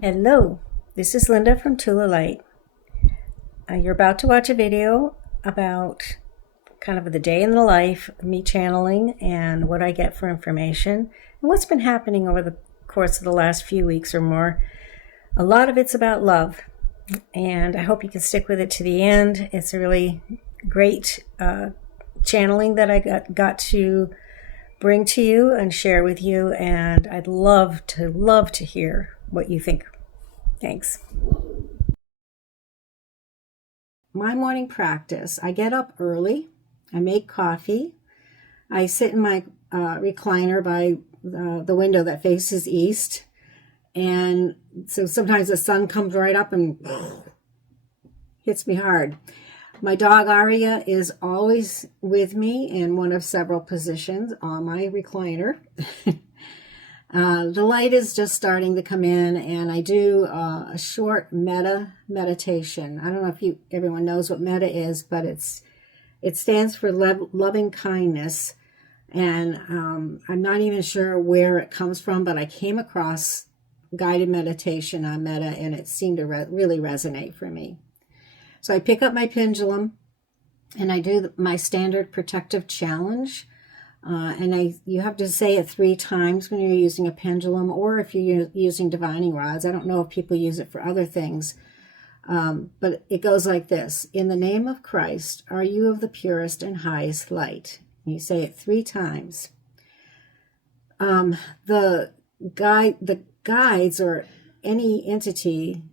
Hello, this is Linda from TULA Light. You're about to watch a video about kind of the day in the life of me channeling and what I get for information and what's been happening over the course of the last few weeks or more. A lot of it's about love, and I hope you can stick with it to the end. It's a really great channeling that I got to bring to you and share with you, and I'd love to hear what you think. Thanks. My morning practice, I get up early, I make coffee, I sit in my recliner by the window that faces east, and so sometimes the sun comes right up and hits me hard. My dog Aria is always with me in one of several positions on my recliner. The light is just starting to come in, and I do a short meditation. I don't know if everyone knows what metta is, but it stands for loving kindness, and I'm not even sure where it comes from, but I came across guided meditation on metta, and it seemed to really resonate for me. So I pick up my pendulum, and I do my standard protective challenge. You have to say it 3 times when you're using a pendulum, or if you're using divining rods. I don't know if people use it for other things, but it goes like this. In the name of Christ, are you of the purest and highest light? And you say it 3 times. The guides or any entity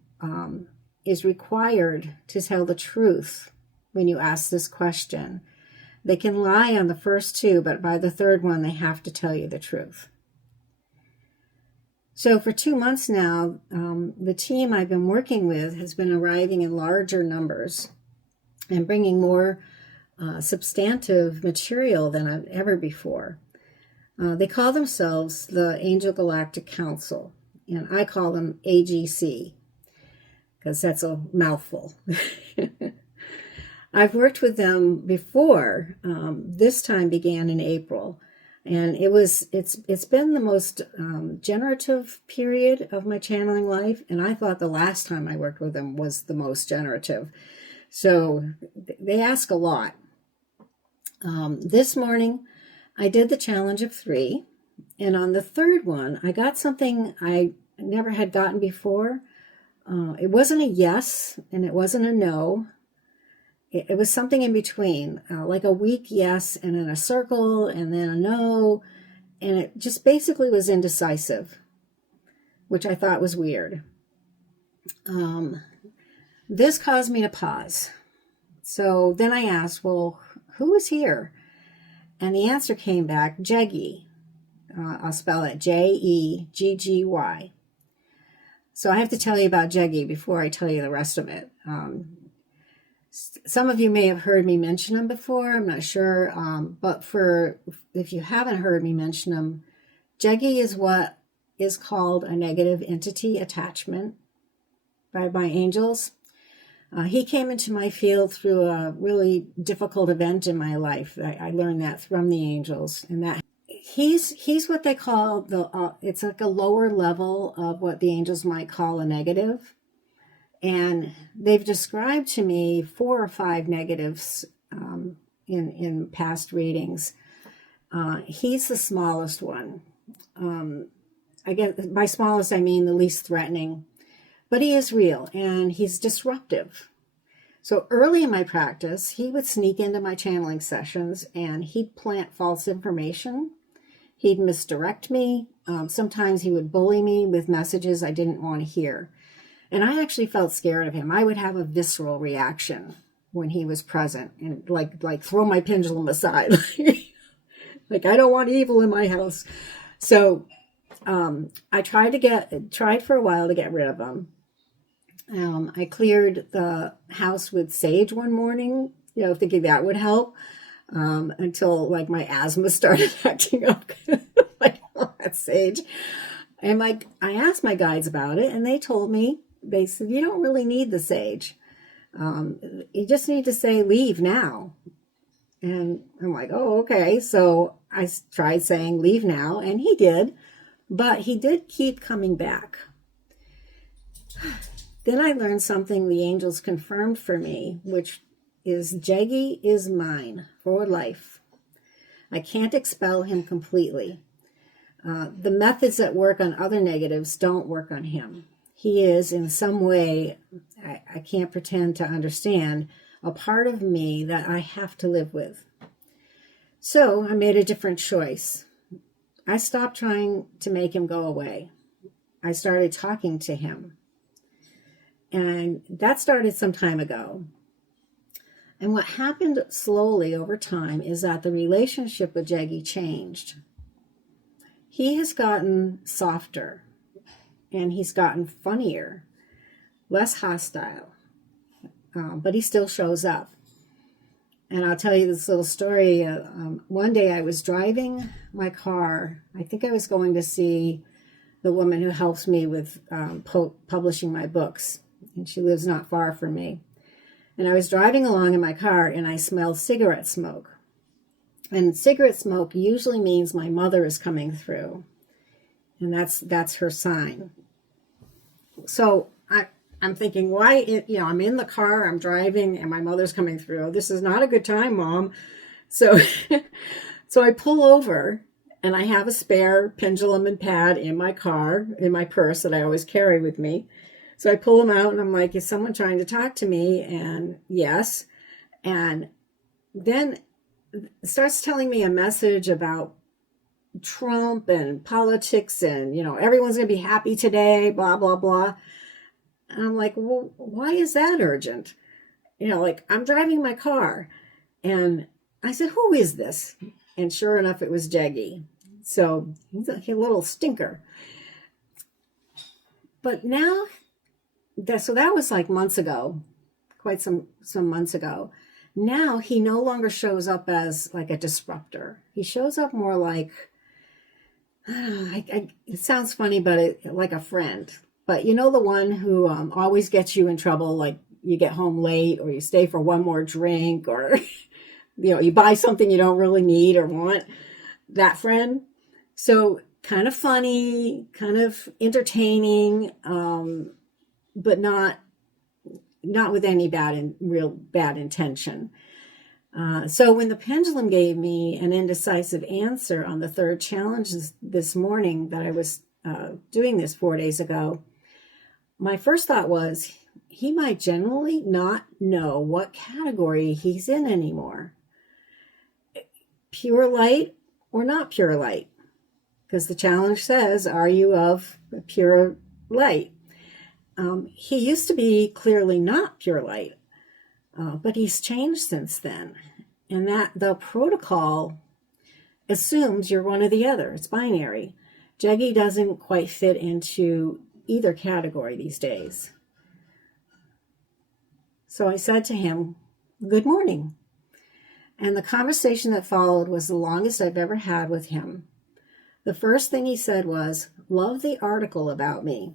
is required to tell the truth when you ask this question. They can lie on the first 2, but by the 3rd one, they have to tell you the truth. So for 2 months now, the team I've been working with has been arriving in larger numbers and bringing more substantive material than I've ever before. They call themselves the Angel Galactic Council, and I call them AGC, because that's a mouthful. I've worked with them before. This time began in April, and it's been the most generative period of my channeling life, and I thought the last time I worked with them was the most generative. So they ask a lot. This morning, I did the challenge of 3, and on the 3rd one, I got something I never had gotten before. It wasn't a yes, and it wasn't a no. It was something in between, like a weak yes and then a circle and then a no. And it just basically was indecisive, which I thought was weird. This caused me to pause. So then I asked, well, who is here? And the answer came back, Jeggy. I'll spell it Jegggy. So I have to tell you about Jeggy before I tell you the rest of it. Some of you may have heard me mention him before. I'm not sure. But if you haven't heard me mention him, Jeggy is what is called a negative entity attachment by my angels. He came into my field through a really difficult event in my life. I learned that from the angels, and that he's what they call it's like a lower level of what the angels might call a negative. And they've described to me 4 or 5 negatives in past readings. He's the smallest one. By smallest, I mean the least threatening. But he is real, and he's disruptive. So early in my practice, he would sneak into my channeling sessions, and he'd plant false information. He'd misdirect me. Sometimes he would bully me with messages I didn't want to hear. And I actually felt scared of him. I would have a visceral reaction when he was present, and like throw my pendulum aside. Like, I don't want evil in my house. So I tried for a while to get rid of him. I cleared the house with sage one morning, thinking that would help, until like my asthma started acting up. Like, oh, that's sage. And I asked my guides about it, and they said, you don't really need the sage. You just need to say, leave now. And I'm like, oh, okay. So I tried saying, leave now, and he did. But he did keep coming back. Then I learned something the angels confirmed for me, which is Jeggy is mine for life. I can't expel him completely. The methods that work on other negatives don't work on him. He is, in some way, I can't pretend to understand, a part of me that I have to live with. So I made a different choice. I stopped trying to make him go away. I started talking to him. And that started some time ago. And what happened slowly over time is that the relationship with Jeggy changed. He has gotten softer, and he's gotten funnier, less hostile, but he still shows up. And I'll tell you this little story. One day I was driving my car. I think I was going to see the woman who helps me with publishing my books, and she lives not far from me. And I was driving along in my car, and I smelled cigarette smoke. And cigarette smoke usually means my mother is coming through, and that's her sign. So I'm thinking, why? I'm in the car, I'm driving, and my mother's coming through. This is not a good time, Mom. So, so I pull over, and I have a spare pendulum and pad in my car, in my purse that I always carry with me. So I pull them out, and I'm like, is someone trying to talk to me? And yes. And then it starts telling me a message about Trump and politics and, everyone's going to be happy today, blah, blah, blah. And I'm like, well, why is that urgent? I'm driving my car. And I said, who is this? And sure enough, it was Jeggy. So he's a little stinker. But now, so that was like months ago, quite some months ago. Now he no longer shows up as like a disruptor. He shows up more like, it sounds funny, but like a friend. But the one who always gets you in trouble, like you get home late or you stay for one more drink or, you buy something you don't really need or want, that friend. So kind of funny, kind of entertaining, but not with any real bad intention. So when the pendulum gave me an indecisive answer on the third challenge this morning that I was doing this 4 days ago, my first thought was he might generally not know what category he's in anymore. Pure light or not pure light? Because the challenge says, are you of pure light? He used to be clearly not pure light, but he's changed since then. And that the protocol assumes you're one or the other. It's binary. Jeggy doesn't quite fit into either category these days. So I said to him, good morning. And the conversation that followed was the longest I've ever had with him. The first thing he said was, love the article about me.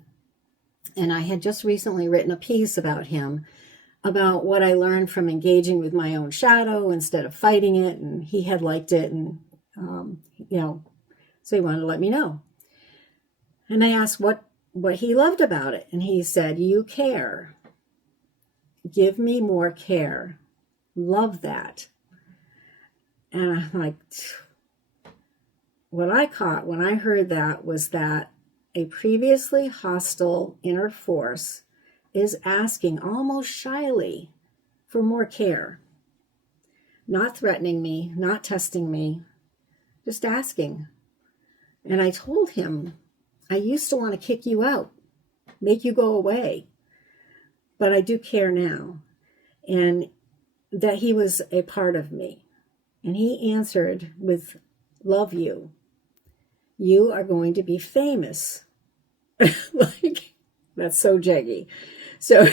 And I had just recently written a piece about him, about what I learned from engaging with my own shadow instead of fighting it. And he had liked it. And, so he wanted to let me know. And I asked what he loved about it. And he said, you care. Give me more care. Love that. And I'm like, what I caught when I heard that was that a previously hostile inner force is asking almost shyly for more care. Not threatening me, not testing me, just asking. And I told him, I used to want to kick you out, make you go away, but I do care now. And that he was a part of me. And he answered with, love you. You are going to be famous. Like, that's so Jeggy. So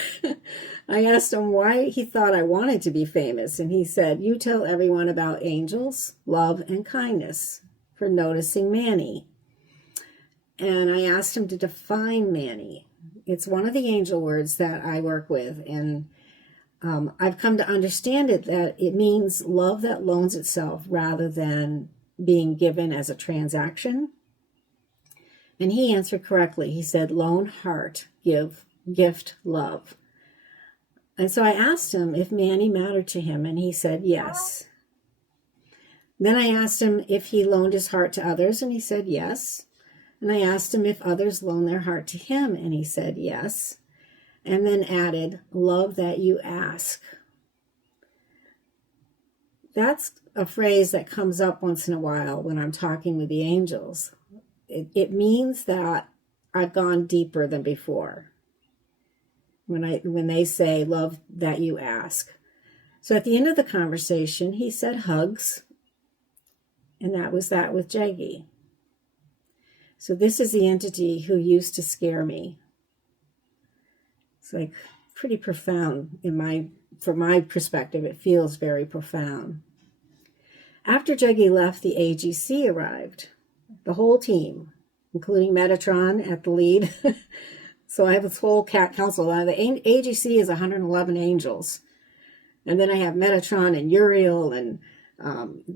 I asked him why he thought I wanted to be famous. And he said, you tell everyone about angels, love, and kindness for noticing Manny. And I asked him to define Manny. It's one of the angel words that I work with. And I've come to understand it that it means love that loans itself rather than being given as a transaction. And he answered correctly. He said, lone heart, give gift love. And so I asked him if Manny mattered to him, and he said yes. Then I asked him if he loaned his heart to others, and he said yes. And I asked him if others loaned their heart to him, and he said yes. And then added, love that you ask. That's a phrase that comes up once in a while when I'm talking with the angels. It means that I've gone deeper than before. When they say love that you ask. So at the end of the conversation, he said hugs. And that was that with Jaggy. So this is the entity who used to scare me. It's like pretty profound from my perspective. It feels very profound. After Jaggy left, the AGC arrived. The whole team, including Metatron at the lead. So I have this whole council. The AGC is 111 angels. And then I have Metatron and Uriel and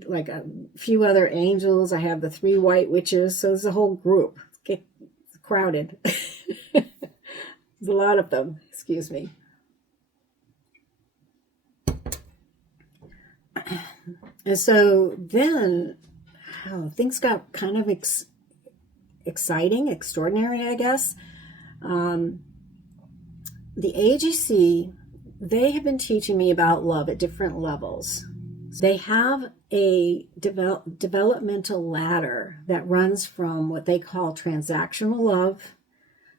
like a few other angels. I have the 3 white witches. So there's a whole group. Get crowded. There's a lot of them. Excuse me. And so then things got kind of exciting, extraordinary, I guess. The AGC, they have been teaching me about love at different levels. They have a developmental ladder that runs from what they call transactional love,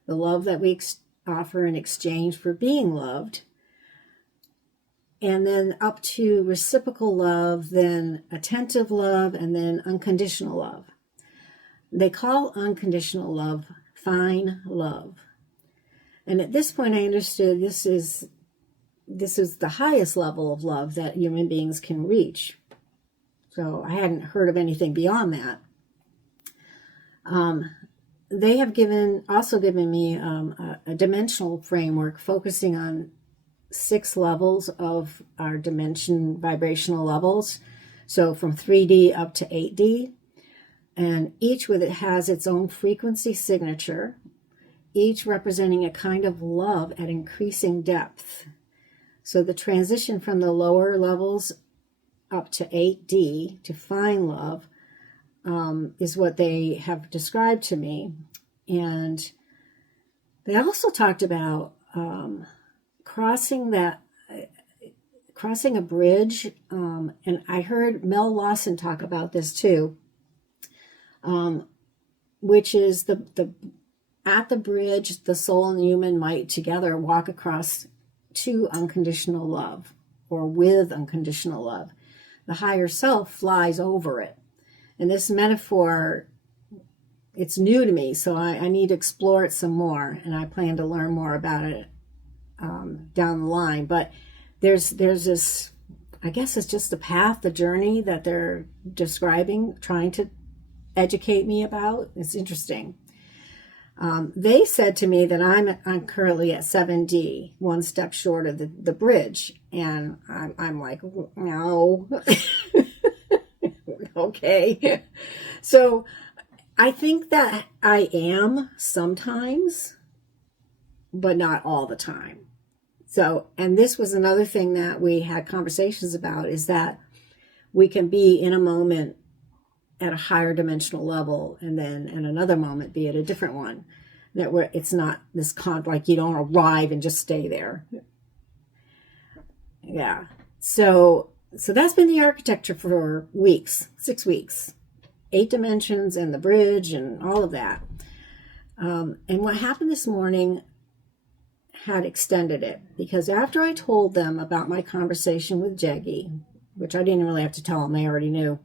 the love that we offer in exchange for being loved, and then up to reciprocal love, then attentive love, and then unconditional love. They call unconditional love fine love. And at this point, I understood this is the highest level of love that human beings can reach. So I hadn't heard of anything beyond that. They have also given me a dimensional framework focusing on 6 levels of our dimension vibrational levels. So from 3D up to 8D. And each with it has its own frequency signature, each representing a kind of love at increasing depth. So the transition from the lower levels up to 8D to fine love is what they have described to me. And they also talked about crossing a bridge. And I heard Mel Lawson talk about this too, which is at the bridge, the soul and the human might together walk across to unconditional love or with unconditional love. The higher self flies over it. And this metaphor, it's new to me, so I need to explore it some more, and I plan to learn more about it down the line. But there's this, I guess it's just the path, the journey that they're describing, trying to educate me about. It's interesting. They said to me that I'm currently at 7D, one step short of the bridge. And I'm like, no. Okay. So I think that I am sometimes, but not all the time. So, and this was another thing that we had conversations about, is that we can be in a moment at a higher dimensional level, and then in another moment be at a different one. It's not this like you don't arrive and just stay there. Yeah. So that's been the architecture for weeks, 6 weeks, 8 dimensions and the bridge and all of that. And what happened this morning had extended it, because after I told them about my conversation with Jaggy, which I didn't really have to tell them, they already knew.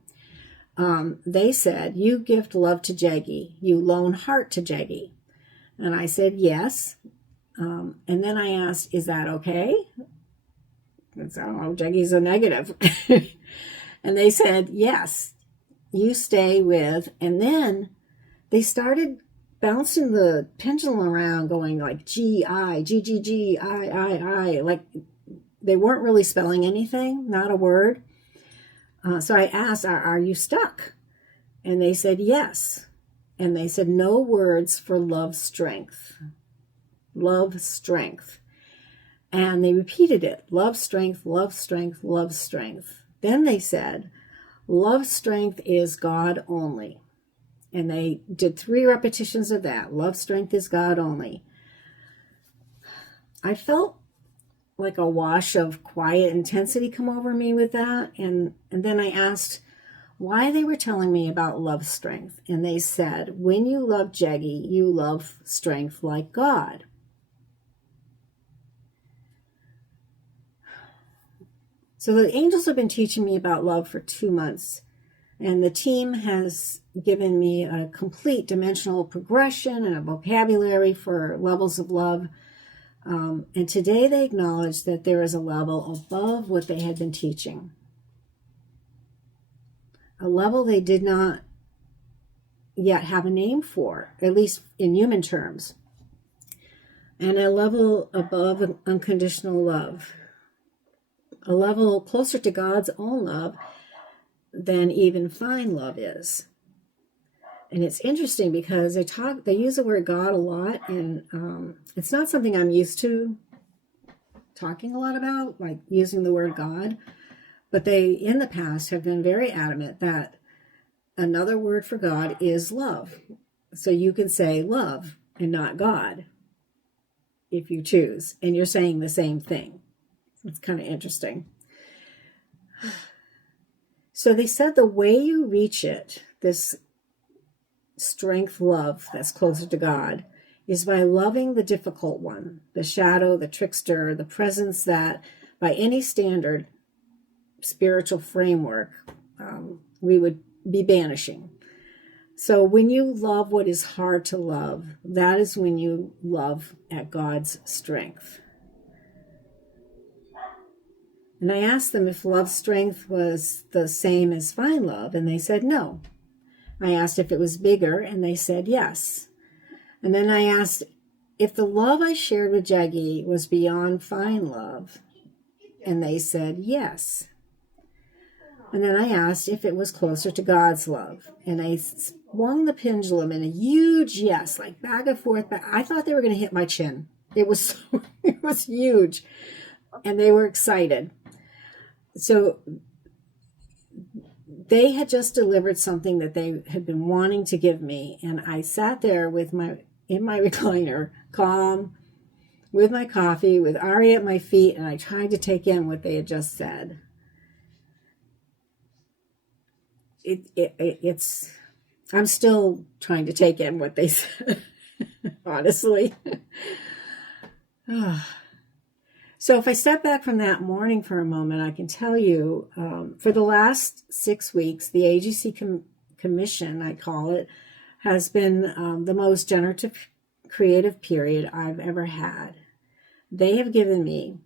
They said, you gift love to Jaggy, you loan heart to Jaggy. And I said, yes. And then I asked, is that okay? Because, I don't know, Jaggy's a negative. And they said, yes, you stay with. And then they started bouncing the pendulum around, going like G-I, G-G-G, I. Like they weren't really spelling anything, not a word. So I asked, are you stuck? And they said, yes. And they said, no words for love strength. love strength. And they repeated it, love strength, love strength, love strength. Then they said, love strength is God only. And they did 3 repetitions of that. Love strength is God only. I felt like a wash of quiet intensity come over me with that. And then I asked why they were telling me about love strength. And they said, when you love Jeggy, you love strength like God. So the angels have been teaching me about love for 2 months. And the team has given me a complete dimensional progression and a vocabulary for levels of love. And today they acknowledged that there is a level above what they had been teaching. A level they did not yet have a name for, at least in human terms. And a level above unconditional love. A level closer to God's own love than even fine love is. And it's interesting because they use the word God a lot, and it's not something I'm used to talking a lot about, like using the word God. But they, in the past, have been very adamant that another word for God is love. So you can say love and not God if you choose, and you're saying the same thing. It's kind of interesting. So they said the way you reach it, this strength love that's closer to God, is by loving the difficult one, the shadow, the trickster, the presence that by any standard spiritual framework we would be banishing. So when you love what is hard to love, that is when you love at God's strength. And I asked them if love strength was the same as fine love, and they said no. I asked if it was bigger, and they said yes. And then I asked if the love I shared with Jaggy was beyond fine love, and they said yes. And then I asked if it was closer to God's love, and I swung the pendulum in a huge yes, like back and forth. Back. I thought they were going to hit my chin. It was huge, and they were excited. So they had just delivered something that they had been wanting to give me, and I sat there in my recliner, calm, with my coffee, with Ari at my feet, and I tried to take in what they had just said. I'm still trying to take in what they said, honestly. So if I step back from that morning for a moment, I can tell you, for the last 6 weeks, the AGC Commission, I call it, has been the most generative, creative period I've ever had. They have given me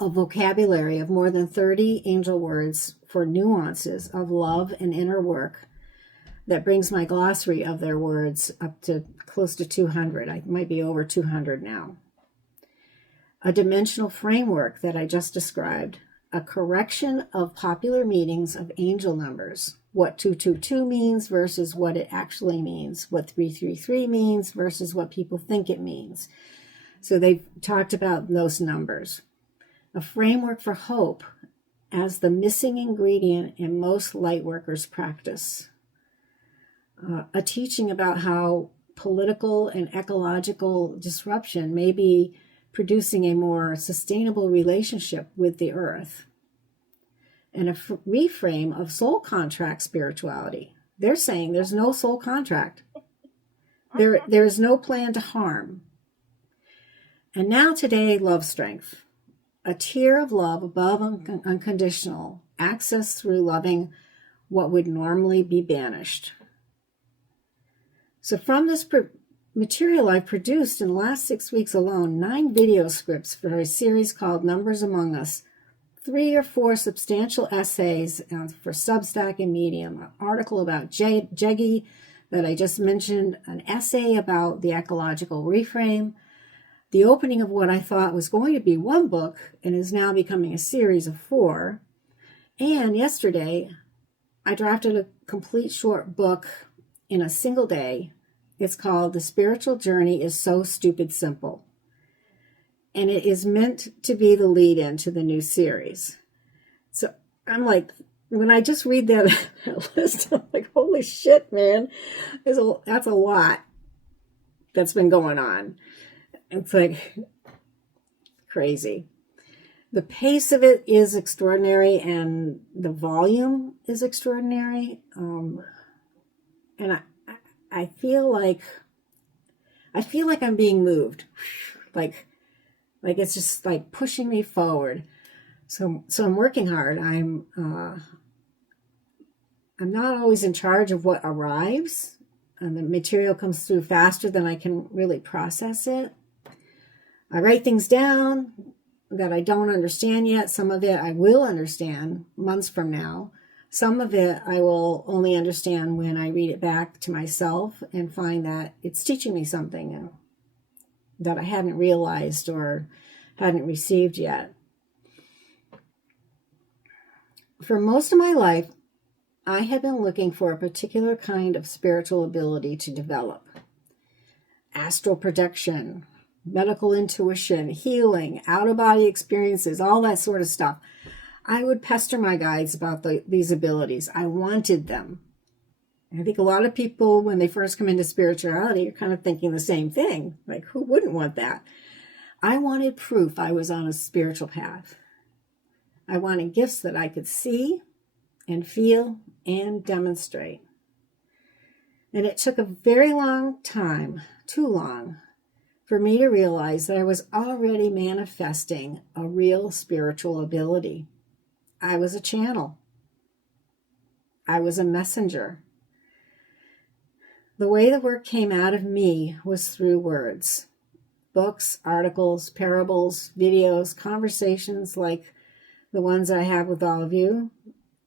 a vocabulary of more than 30 angel words for nuances of love and inner work that brings my glossary of their words up to close to 200. I might be over 200 now. A dimensional framework that I just described, a correction of popular meanings of angel numbers, what 222 means versus what it actually means, what 333 means versus what people think it means. So they've talked about those numbers. A framework for hope as the missing ingredient in most light workers' practice. A teaching about how political and ecological disruption may be producing a more sustainable relationship with the earth. And a reframe of soul contract spirituality. They're saying there's no soul contract. There is no plan to harm. And now today, love strength. A tier of love above unconditional, access through loving what would normally be banished. So from this material I've produced in the last 6 weeks alone, 9 video scripts for a series called Numbers Among Us, 3 or 4 substantial essays for Substack and Medium, an article about Jeggy that I just mentioned, an essay about the ecological reframe, the opening of what I thought was going to be one book and is now becoming a series of 4. And yesterday, I drafted a complete short book in a single day It's called The Spiritual Journey is So Stupid Simple. And it is meant to be the lead in to the new series. So I'm like, when I just read that list, I'm like, holy shit, man. That's a lot that's been going on. It's like crazy. The pace of it is extraordinary and the volume is extraordinary. And I feel like I'm being moved. Like it's just like pushing me forward. So I'm working hard. I'm not always in charge of what arrives, and the material comes through faster than I can really process it. I write things down that I don't understand yet. Some of it I will understand months from now. Some of it I will only understand when I read it back to myself and find that it's teaching me something that I hadn't realized or hadn't received yet. For most of my life, I had been looking for a particular kind of spiritual ability to develop. Astral projection, medical intuition, healing, out-of-body experiences, all that sort of stuff. I would pester my guides about these abilities. I wanted them. I think a lot of people, when they first come into spirituality, are kind of thinking the same thing. Like, who wouldn't want that? I wanted proof I was on a spiritual path. I wanted gifts that I could see and feel and demonstrate. And it took a very long time, too long, for me to realize that I was already manifesting a real spiritual ability. I was a channel. I was a messenger. The way the work came out of me was through words. Books, articles, parables, videos, conversations like the ones I have with all of you.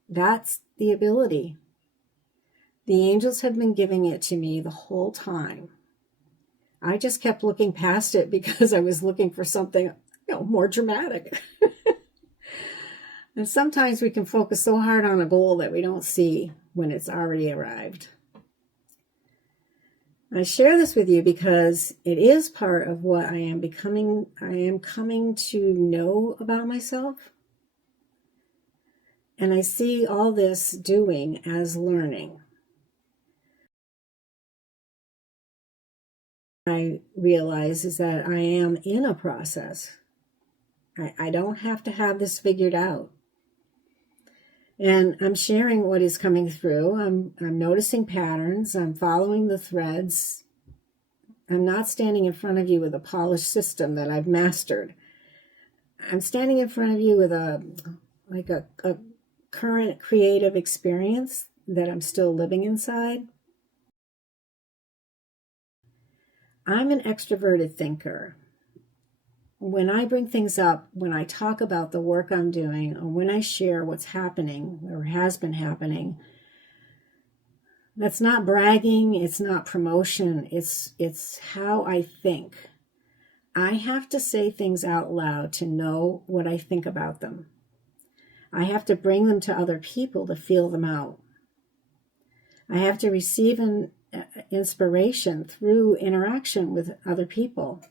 That's the ability. The angels have been giving it to me the whole time. I just kept looking past it because I was looking for something, more dramatic. And sometimes we can focus so hard on a goal that we don't see when it's already arrived. I share this with you because it is part of what I am coming to know about myself. And I see all this doing as learning. I realize is that I am in a process. I don't have to have this figured out. And I'm sharing what is coming through. I'm noticing patterns. I'm following the threads. I'm not standing in front of you with a polished system that I've mastered. I'm standing in front of you with a current creative experience that I'm still living inside. I'm an extroverted thinker. When I bring things up, when I talk about the work I'm doing, or when I share what's happening or has been happening, that's not bragging, it's not promotion, it's how I think. I have to say things out loud to know what I think about them. I have to bring them to other people to feel them out. I have to receive an inspiration through interaction with other people.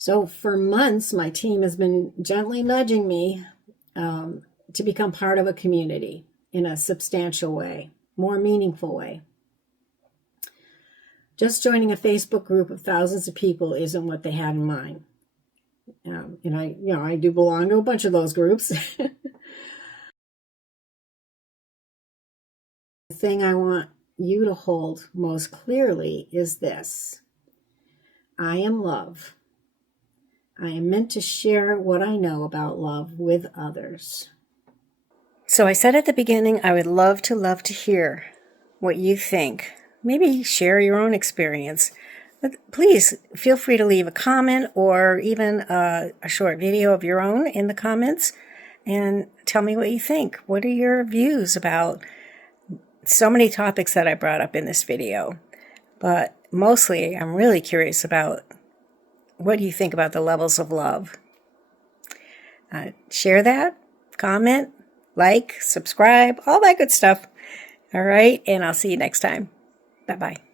So for months, my team has been gently nudging me to become part of a community in a substantial way, more meaningful way. Just joining a Facebook group of thousands of people isn't what they had in mind. And I do belong to a bunch of those groups. The thing I want you to hold most clearly is this. I am love. I am meant to share what I know about love with others. So I said at the beginning, I would love to hear what you think. Maybe share your own experience. But please feel free to leave a comment or even a short video of your own in the comments and tell me what you think. What are your views about so many topics that I brought up in this video? But mostly, I'm really curious about what do you think about the levels of love? Share that, comment, like, subscribe, all that good stuff. All right, and I'll see you next time. Bye-bye.